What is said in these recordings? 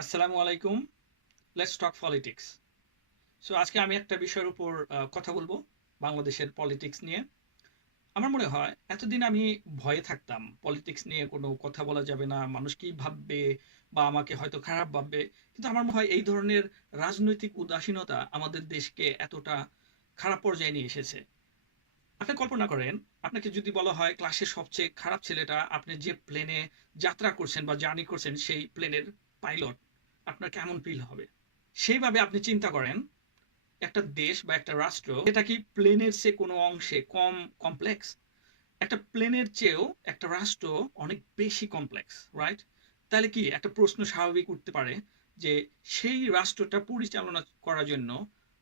আসসালামু আলাইকুম। Let's talk politics so আজকে আমি একটা বিষয়ের উপর কথা বলব বাংলাদেশের পলিটিক্স নিয়ে। আমার মনে হয় এতদিন আমি ভয়ে থাকতাম পলিটিক্স নিয়ে কোনো কথা বলা যাবে না, মানুষ কি ভাববে বা আমাকে হয়তো খারাপ ভাববে। কিন্তু আমার মনে হয় এই ধরনের রাজনৈতিক উদাসীনতা আমাদের দেশকে এতটা খারাপ পর্যায়ে নিয়ে এসেছে। আপনি কল্পনা করেন, আপনাকে যদি বলা হয় ক্লাসের সবচেয়ে খারাপ ছেলেটা, আপনি যে প্লেনে যাত্রা করছেন বা জার্নি করছেন সেই প্লেনের পাইলট আপনার কেমন ফিল হবে? সেইভাবে আপনি চিন্তা করেন, একটা দেশ বা একটা রাষ্ট্র এটা কি প্লেনের চেয়ে কোনো অংশে কম কমপ্লেক্স একটা প্লেনের চেয়েও একটা রাষ্ট্র অনেক বেশি কমপ্লেক্স রাইট তাহলে কি একটা প্রশ্ন স্বাভাবিক উঠতে পারে যে সেই রাষ্ট্রটা পরিচালনা করার জন্য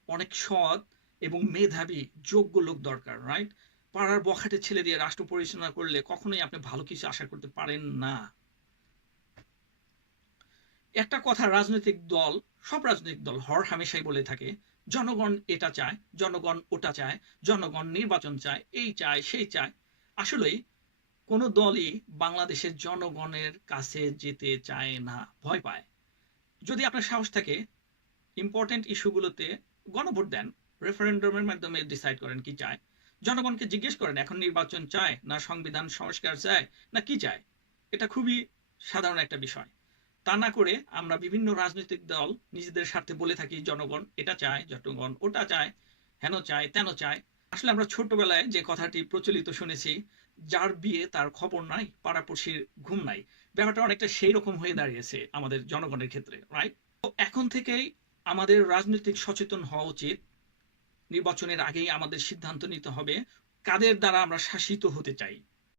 অনেক সৎ এবং মেধাবী, যোগ্য লোক দরকার রাইট পাড়ার বখাটে ছেলে দিয়ে রাষ্ট্র পরিচালনা করলে কখনোই আপনি ভালো কিছু আশা করতে পারেন না। একটা কথা রাজনৈতিক দল, সব রাজনৈতিক দল, হর হামেশাই বলে থাকে, জনগণ এটা চায়, জনগণ ওটা চায়, জনগণ নির্বাচন চায়, এই চায়, সেই চায়। আসলেই কোনো দলই বাংলাদেশের জনগণের কাছে যেতে চায় না, ভয় পায়। যদি আপনার সাহস থাকে ইম্পর্টেন্ট ইস্যুগুলোতে গণভোট দেন রেফারেন্ডামের মাধ্যমে ডিসাইড করেন কি চায়। জনগণকে জিজ্ঞেস করেন, এখন নির্বাচন চায় না, সংবিধান সংস্কার চায়, না কি চায়? এটা খুবই সাধারণ একটা বিষয়। তা না করে আমরা বিভিন্ন রাজনৈতিক দল নিজেদের স্বার্থে বলে থাকি, জনগণ এটা চায়, জনগণ ওটা চায়, হেন চায়, তেন চায়। আসলে আমরা ছোটবেলায় যে কথাটি প্রচলিত শুনেছি, যার বিয়ে তার খবর নাই, পাড়াপড়শির ঘুম নাই। ব্যাপারটা অনেকটা সেই রকম হয়ে দাঁড়িয়েছে আমাদের জনগণের ক্ষেত্রে রাইট তো এখন থেকেই আমাদের রাজনৈতিক সচেতন হওয়া উচিত। নির্বাচনের আগেই আমাদের সিদ্ধান্ত নিতে হবে কাদের দ্বারা আমরা শাসিত হতে চাই।